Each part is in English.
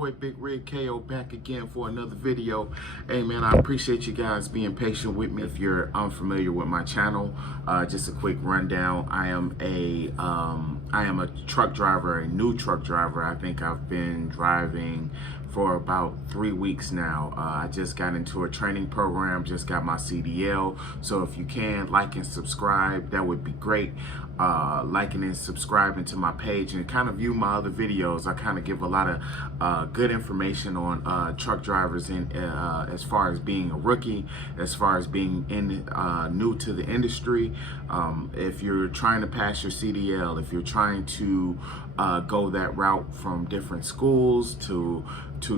boy Big Rig KO back again for another video. Hey man, I appreciate you guys being patient with me. If you're unfamiliar with my channel, just a quick rundown. I am a truck driver, a new truck driver. I think I've been driving for about 3 weeks now. I just got into a training program, just got my CDL. So if you can like and subscribe, that would be great. Liking and subscribing to my page and kind of view my other videos. I kind of give a lot of good information on truck drivers in as far as being a rookie, as far as being new to the industry. If you're trying to pass your CDL, if you're trying to go that route from different schools to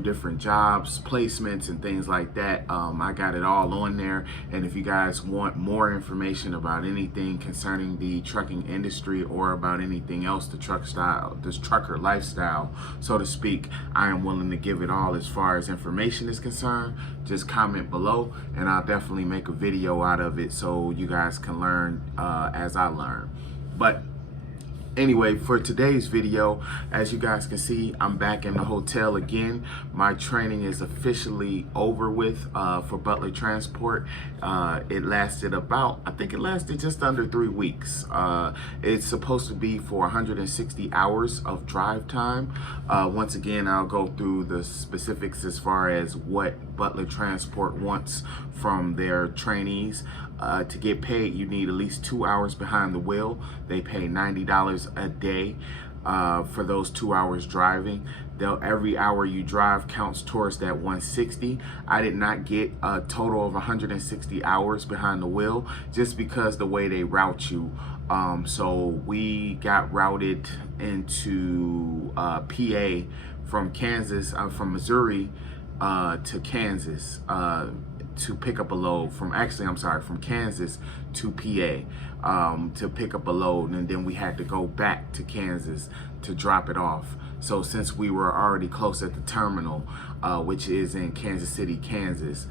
different jobs, placements and things like that, I got it all on there. And if you guys want more information about anything concerning the trucking industry or about anything else, the trucker lifestyle, so to speak, I am willing to give it all as far as information is concerned. Just comment below and I'll definitely make a video out of it so you guys can learn as I learn. But anyway, for today's video, as you guys can see, I'm back in the hotel again. My training is officially over with for Butler Transport. It lasted I think it lasted just under 3 weeks. It's supposed to be for 160 hours of drive time. Once again, I'll go through the specifics as far as what Butler Transport wants from their trainees. To get paid, you need at least 2 hours behind the wheel. They pay $90 a day for those 2 hours driving. Every hour you drive counts towards that 160. I did not get a total of 160 hours behind the wheel just because the way they route you. So we got routed into PA from Kansas, from Missouri to Kansas. To pick up a load from Kansas to PA to pick up a load, and then we had to go back to Kansas to drop it off. So since we were already close at the terminal, which is in Kansas City, Kansas,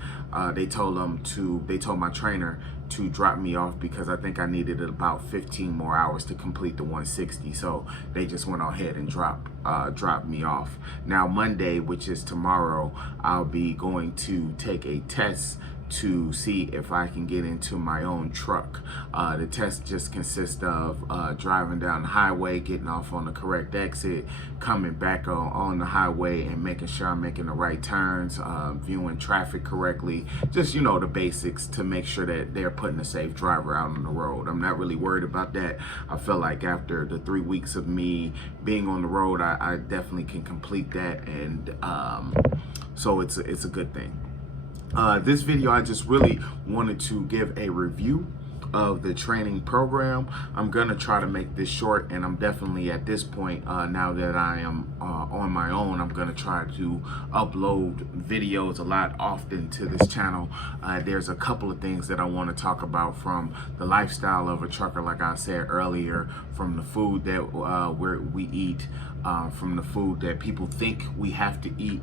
they told my trainer to drop me off because I think I needed about 15 more hours to complete the 160. So they just went ahead and dropped me off. Now Monday, which is tomorrow, I'll be going to take a test to see if I can get into my own truck. The test just consists of driving down the highway, getting off on the correct exit, coming back on the highway and making sure I'm making the right turns, viewing traffic correctly, just, you know, the basics to make sure that they're putting a safe driver out on the road. I'm not really worried about that. I feel like after the 3 weeks of me being on the road, I definitely can complete that, and so it's a good thing. This video, I just really wanted to give a review of the training program. I'm gonna try to make this short, and I'm definitely at this point, now that I am on my own, I'm gonna try to upload videos a lot often to this channel. There's a couple of things that I want to talk about, from the lifestyle of a trucker, like I said earlier, from the food that we eat, from the food that people think we have to eat,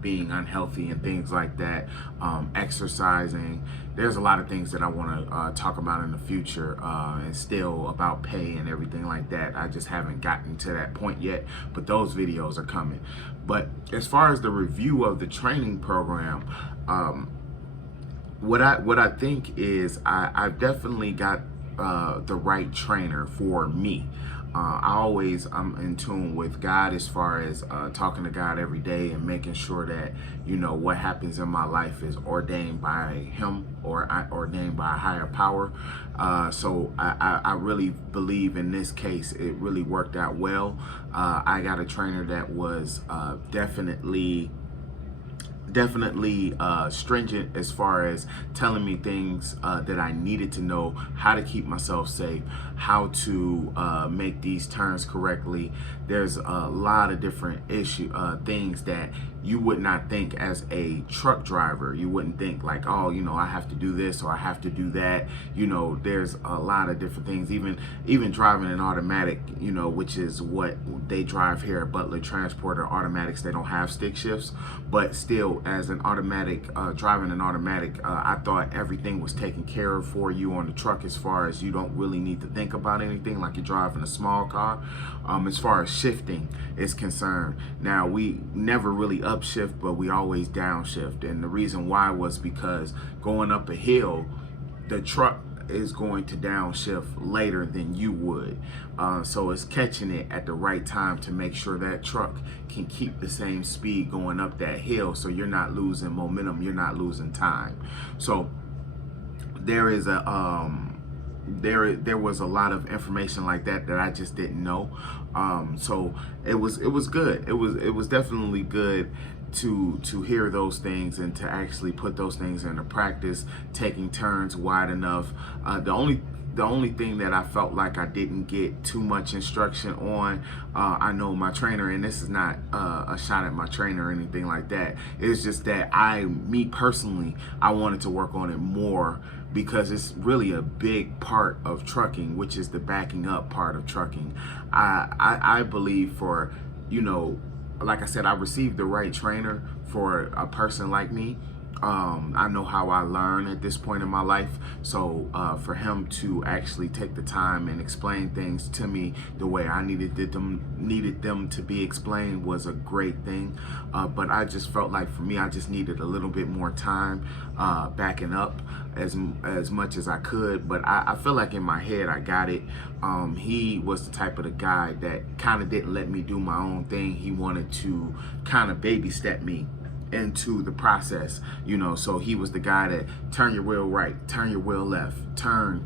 being unhealthy and things like that, exercising. There's a lot of things that I want to talk about in the future, and still about pay and everything like that. I just haven't gotten to that point yet, but those videos are coming. But as far as the review of the training program, what I think is I've definitely got the right trainer for me. I'm in tune with God as far as talking to God every day and making sure that, you know, what happens in my life is ordained by Him or ordained by a higher power. So I really believe in this case it really worked out well. I got a trainer that was definitely stringent as far as telling me things that I needed to know, how to keep myself safe, how to make these turns correctly. There's a lot of different things that you would not think as a truck driver. You wouldn't think like, oh, you know, I have to do this or I have to do that. You know, there's a lot of different things. Even driving an automatic, you know, which is what they drive here at Butler Transporter Automatics. They don't have stick shifts, but still, as an automatic, driving an automatic, I thought everything was taken care of for you on the truck, as far as you don't really need to think about anything like you're driving a small car. As far as shifting is concerned, now we never really upshift, but we always downshift. And the reason why was because going up a hill, the truck is going to downshift later than you would. So it's catching it at the right time to make sure that truck can keep the same speed going up that hill, so you're not losing momentum, you're not losing time. So there is a there was a lot of information like that I just didn't know. So it was good. It was definitely good to hear those things and to actually put those things into practice, taking turns wide enough. The only thing that I felt like I didn't get too much instruction on, I know my trainer, and this is not a shot at my trainer or anything like that. It's just that me personally, I wanted to work on it more, because it's really a big part of trucking, which is the backing up part of trucking. I believe, for, you know, like I said, I received the right trainer for a person like me. I know how I learn at this point in my life. So for him to actually take the time and explain things to me the way I needed them to be explained was a great thing. But I just felt like, for me, I just needed a little bit more time backing up as much as I could. But I feel like in my head I got it. He was the type of the guy that kind of didn't let me do my own thing. He wanted to kind of baby step me into the process, you know. So he was the guy that turn your wheel right, turn your wheel left, turn,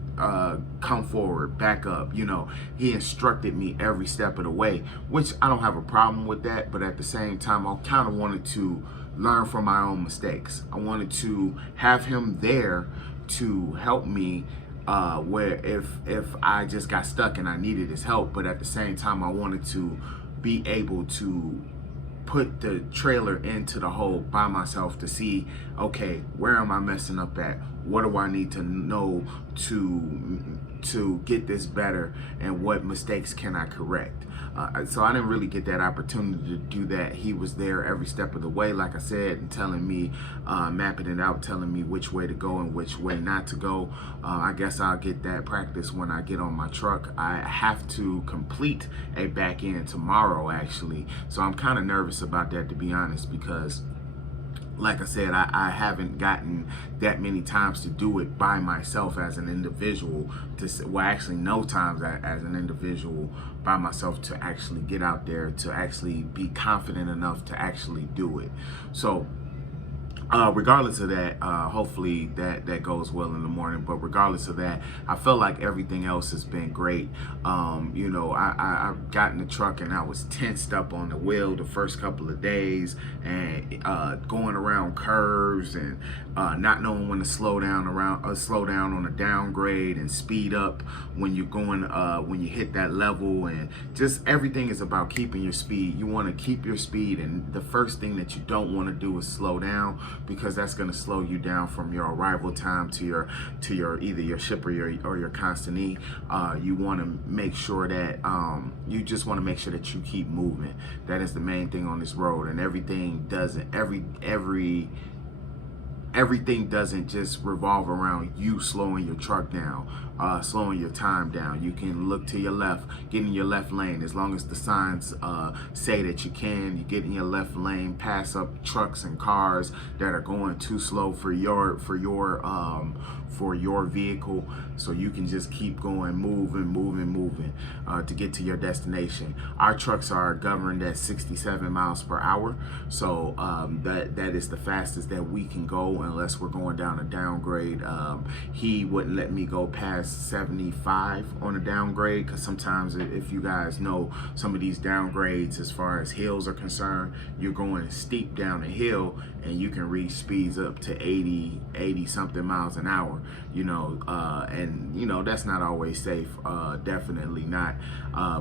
come forward, back up, you know. He instructed me every step of the way, which I don't have a problem with that, but at the same time, I kind of wanted to learn from my own mistakes. I wanted to have him there to help me where if I just got stuck and I needed his help, but at the same time, I wanted to be able to put the trailer into the hole by myself to see, okay, where am I messing up at? What do I need to know to get this better, and what mistakes can I correct? So I didn't really get that opportunity to do that. He was there every step of the way, like I said, and telling me, mapping it out, telling me which way to go and which way not to go. I guess I'll get that practice when I get on my truck. I have to complete a back end tomorrow, actually. So I'm kind of nervous about that, to be honest, because like I said, I haven't gotten that many times to do it by myself as an individual. Well, actually no times as an individual by myself to actually get out there, to actually be confident enough to actually do it. So regardless of that, hopefully that goes well in the morning. But regardless of that, I felt like everything else has been great. You know, I got in the truck and I was tensed up on the wheel the first couple of days, and going around curves and not knowing when to slow down on a downgrade and speed up when you're going when you hit that level. And just everything is about keeping your speed. You want to keep your speed, and the first thing that you don't want to do is slow down, because that's going to slow you down from your arrival time to your either your ship or your consignee. You want to make sure that you just want to make sure that you keep moving. That is the main thing on this road, and everything doesn't everything doesn't just revolve around you slowing your truck down, slowing your time down. You can look to your left, get in your left lane. As long as the signs say that you can, you get in your left lane, pass up trucks and cars that are going too slow for your vehicle, so you can just keep going, moving to get to your destination. Our trucks are governed at 67 miles per hour, so that is the fastest that we can go unless we're going down a downgrade. He wouldn't let me go past 75 on a downgrade, because sometimes, if you guys know, some of these downgrades as far as hills are concerned, you're going steep down a hill and you can reach speeds up to 80 something miles an hour, you know, and you know, that's not always safe, definitely not.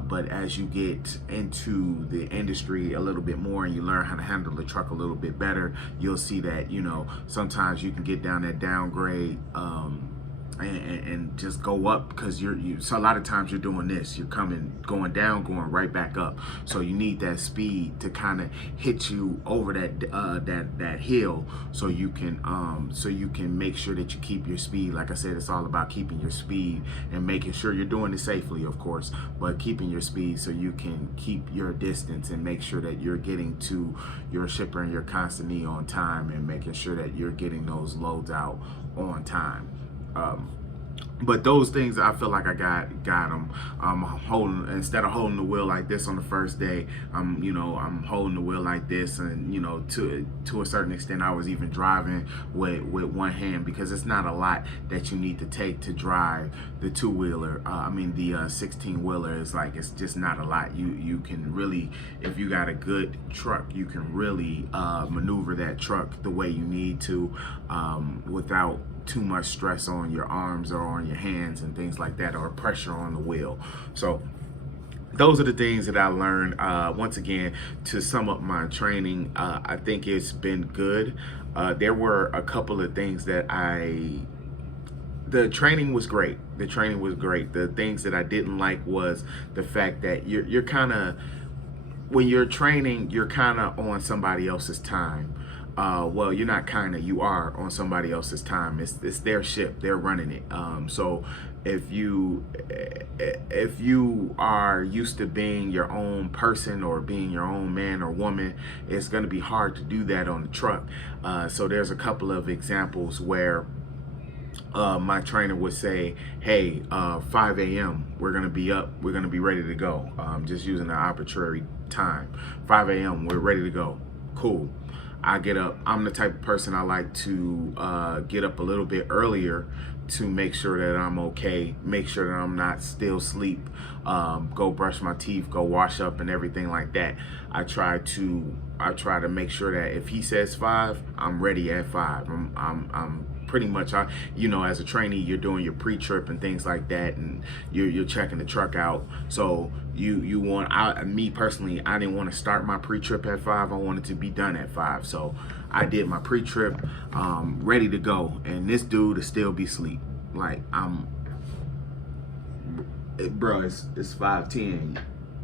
But as you get into the industry a little bit more and you learn how to handle the truck a little bit better, you'll see that, you know, sometimes you can get down that downgrade and just go up, because so a lot of times you're doing this, you're going down, going right back up. So you need that speed to kind of hit you over that hill, so you can make sure that you keep your speed. Like I said, it's all about keeping your speed and making sure you're doing it safely, of course, but keeping your speed so you can keep your distance and make sure that you're getting to your shipper and your consignee on time, and making sure that you're getting those loads out on time. But those things, I feel like I got them. Instead of holding the wheel like this on the first day, I'm holding the wheel like this, and you know, to a certain extent, I was even driving with one hand, because it's not a lot that you need to take to drive the two-wheeler. The 16-wheeler is like, it's just not a lot. You can really, if you got a good truck, you can really maneuver that truck the way you need to, without too much stress on your arms or on your hands and things like that, or pressure on the wheel. So those are the things that I learned. Once again, to sum up my training, I think it's been good. There were a couple of things that the training was great. The training was great. The things that I didn't like was the fact that you're kind of, when you're training, you're kind of on somebody else's time. Well, you're not kind of, you are on somebody else's time. It's their ship, they're running it. So if you are used to being your own person or being your own man or woman, it's going to be hard to do that on the truck. So there's a couple of examples where my trainer would say, hey, 5 a.m. we're gonna be up, we're gonna be ready to go. Just using an arbitrary time. 5 a.m. we're ready to go. Cool. I get up. I'm the type of person, I like to get up a little bit earlier to make sure that I'm okay, make sure that I'm not still asleep, go brush my teeth, go wash up and everything like that. I try to make sure that if he says 5, I'm ready at 5. I'm pretty much, as a trainee, you're doing your pre-trip and things like that, and you're checking the truck out. So me personally, I didn't want to start my pre-trip at 5. I wanted to be done at 5. So I did my pre-trip, ready to go, and this dude is still be asleep. Like, bro, it's 5:10.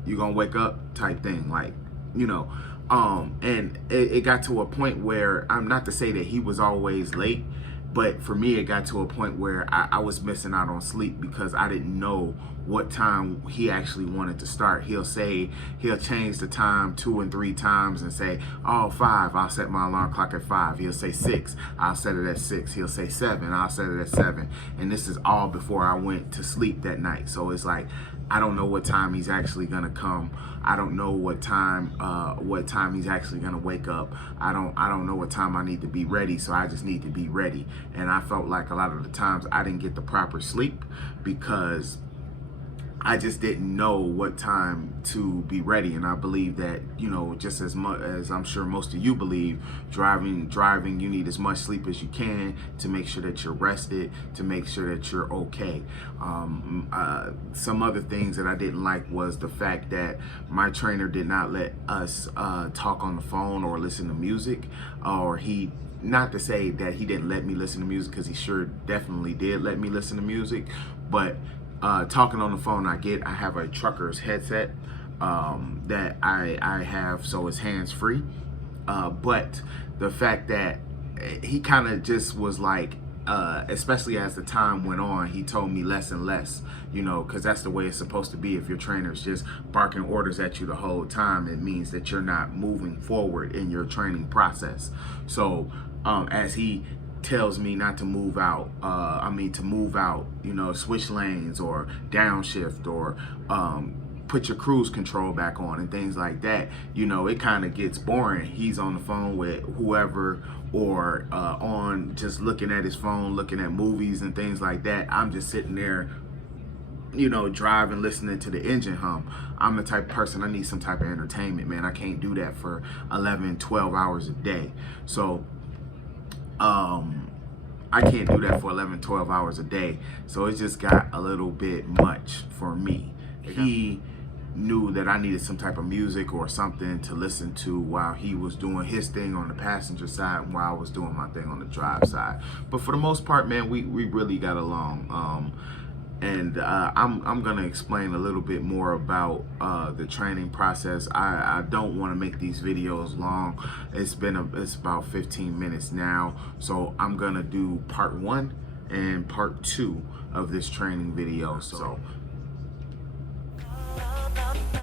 You gonna wake up type thing, like, and it got to a point where, I'm not to say that he was always late, but for me, it got to a point where I was missing out on sleep, because I didn't know what time he actually wanted to start. He'll change the time 2 and 3 times and say, oh, 5, I'll set my alarm clock at 5. He'll say 6, I'll set it at 6. He'll say 7, I'll set it at 7. And this is all before I went to sleep that night. So it's like, I don't know what time he's actually gonna come. I don't know what time he's actually gonna wake up. I don't know what time I need to be ready, so I just need to be ready. And I felt like a lot of the times I didn't get the proper sleep, because I just didn't know what time to be ready. And I believe that, just as much as I'm sure most of you believe, driving, you need as much sleep as you can to make sure that you're rested, to make sure that you're okay. Some other things that I didn't like was the fact that my trainer did not let us talk on the phone or listen to music, or not to say that he didn't let me listen to music, because he sure definitely did let me listen to music, but talking on the phone, I have a trucker's headset that I have, so it's hands-free. But the fact that he kind of just was like, especially as the time went on, he told me less and less, because that's the way it's supposed to be. If your trainer's just barking orders at you the whole time, it means that you're not moving forward in your training process. So as he tells me not to move out, to move out, switch lanes or downshift, or put your cruise control back on and things like that, you know, it kind of gets boring. He's on the phone with whoever, or on just looking at his phone, looking at movies and things like that. I'm just sitting there, you know, driving, listening to the engine hum. I'm the type of person, I need some type of entertainment, man. I can't do that for 11, 12 hours a day. So I can't do that for 11, 12 hours a day. So it just got a little bit much for me. He knew that I needed some type of music or something to listen to while he was doing his thing on the passenger side and while I was doing my thing on the drive side. But for the most part, man, we really got along. I'm gonna explain a little bit more about the training process. I don't want to make these videos long. It's about 15 minutes now, so I'm gonna do part 1 and part 2 of this training video. So